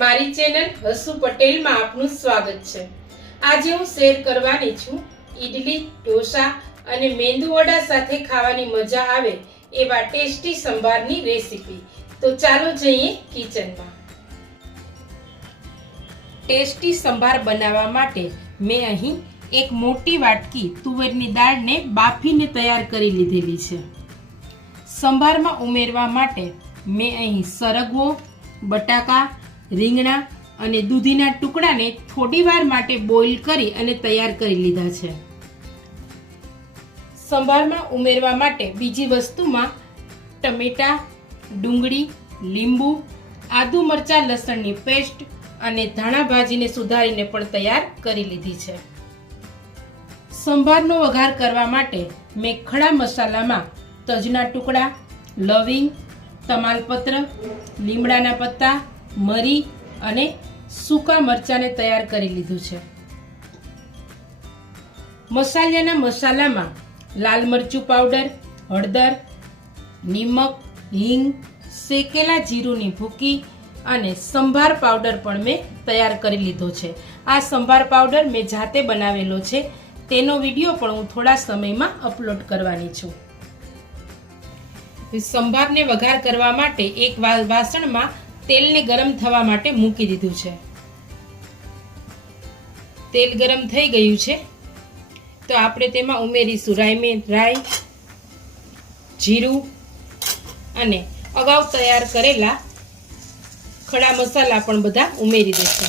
મારી ચેનલ હસુ પટેલમાં આપનું સ્વાગત છે. આજે હું શેર કરવાની છું ઈડલી, ઢોસા અને મેંદુવડા સાથે ખાવાની મજા આવે એવા ટેસ્ટી સંભારની રેસીપી. તો ચાલો જઈએ કિચનમાં. ટેસ્ટી સંભાર બનાવવા માટે મેં અહીં એક મોટી વાટકી તુવેરની દાળને બાફીને તૈયાર કરી લીધેલી છે. સંભારમાં ઉમેરવા માટે મેં અહીં સરગવો, બટાકા રીંગણા અને દૂધીના ટુકડાને થોડી વાર માટે બોઇલ કરી અને તૈયાર કરી લીધા છે. સંભારમાં ઉમેરવા માટે બીજી વસ્તુમાં ટમેટા, ડુંગળી, લીંબુ, આદુ મરચાં, લસણની પેસ્ટ અને ધાણા ભાજીને સુધારીને પણ તૈયાર કરી લીધી છે. સંભારનો વઘાર કરવા માટે મેં ખડા મસાલામાં તજના ટુકડા, લવિંગ, તમાલપત્ર, લીમડાના પત્તા મરી અને સૂકા મરચાંને તૈયાર કરી લીધું છે. મસાલિયાના મસાલામાં લાલ મરચું પાવડર, હળદર, નિમક, હિંગ, શેકેલા જીરુંની ભૂકી અને સંભાર પાવડર પણ મેં તૈયાર કરી લીધો છે. આ સંભાર પાવડર મેં જાતે બનાવેલો છે. તેનો વીડિયો પણ હું થોડા સમયમાં અપલોડ કરવાની છું. સંભારને વઘાર કરવા માટે એક વાસણમાં તેલને ગરમ થવા માટે મૂકી દીધું છે. તેલ ગરમ થઈ ગયું છે. તો આપણે તેમાં ઉમેરીશું રાઈમે રાઈ, જીરું અને અગાઉ તૈયાર કરેલા ખડા મસાલા પણ બધા ઉમેરી દેશું.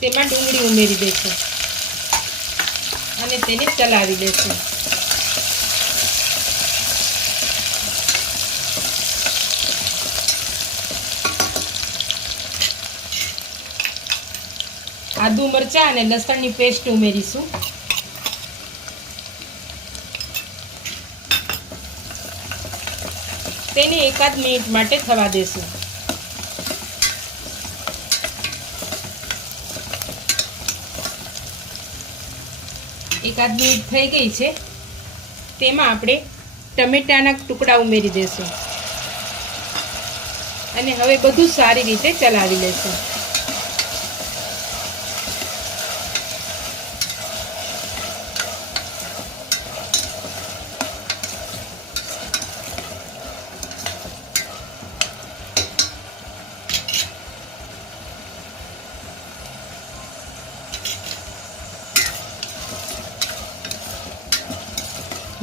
તેમાં ડુંગળી ઉમેરી દેશું. અને તેને ચલાવી દેશું. આદુ મરચાં અને લસણની પેસ્ટ ઉમેરીશું. તેને એકાદ મિનિટ માટે થવા દેશું. એકાદ મિનિટ થઈ ગઈ છે. તેમાં આપણે ટમેટાના ટુકડા ઉમેરી દેશું. અને હવે બધું સારી રીતે ચલાવી લેશું.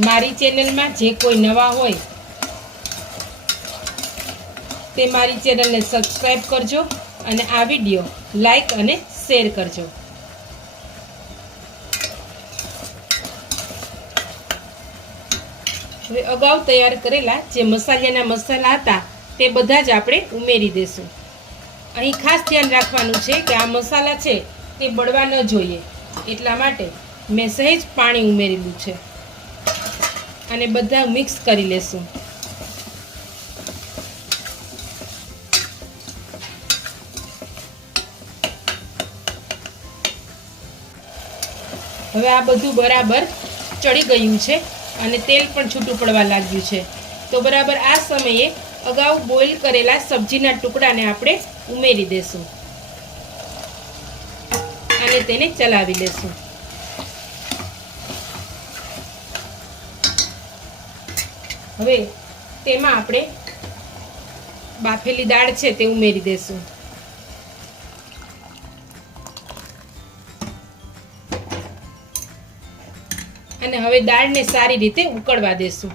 મારી ચેનલમાં જે કોઈ નવા હોય, તે મારી ચેનલને સબસ્ક્રાઈબ કરજો અને આ વીડિયો લાઈક અને શેર કરજો. હવે અગાઉ તૈયાર કરેલા જે મસાલિયાના મસાલા હતા, તે બધા જ આપણે ઉમેરી દેશું. અહીં ખાસ ધ્યાન રાખવાનું છે કે આ મસાલા છે, તે બળવા ન જોઈએ. એટલા માટે મેં સહેજ પાણી ઉમેરેલું છે. અને બધા મિક્સ કરી લેશું. હવે આ બધું બરાબર ચડી ગયું છે અને તેલ પણ છૂટું પડવા લાગ્યું છે. તો બરાબર આ સમયે અગાઉ બોઇલ કરેલા સબ્જીના ટુકડાને આપણે ઉમેરી દેશું. અને તેને ચલાવી લેશું. હવે તેમાં આપણે બાફેલી દાળ છે તે ઉમેરી દેશું. અને હવે દાળને સારી રીતે ઉકળવા દેશું.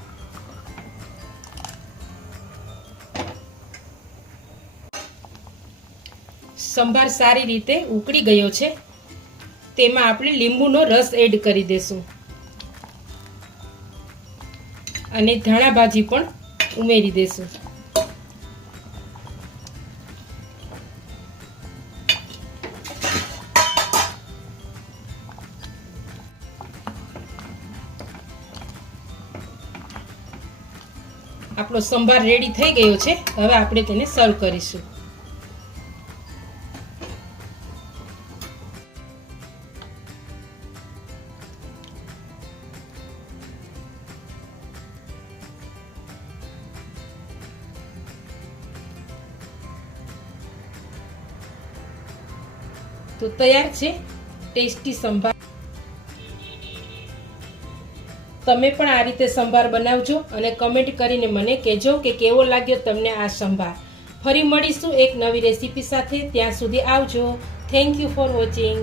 સંભાર સારી રીતે ઉકળી ગયો છે. તેમાં આપણે લીંબુનો રસ એડ કરી દેશું. અને ધાણા ભાજી પણ ઉમેરી દેશું. આપણો સંભાર રેડી થઈ ગયો છે. હવે આપણે તેને સર્વ કરીશું. તો તૈયાર છે. ટેસ્ટી સંભાર. તમે પણ આ રીતે સંભાર બનાવજો અને કમેન્ટ કરીને મને કહેજો કે કેવો લાગ્યો તમને આ સંભાર. ફરી મળીશું એક નવી રેસીપી સાથે. ત્યાં સુધી આવજો. Thank you for watching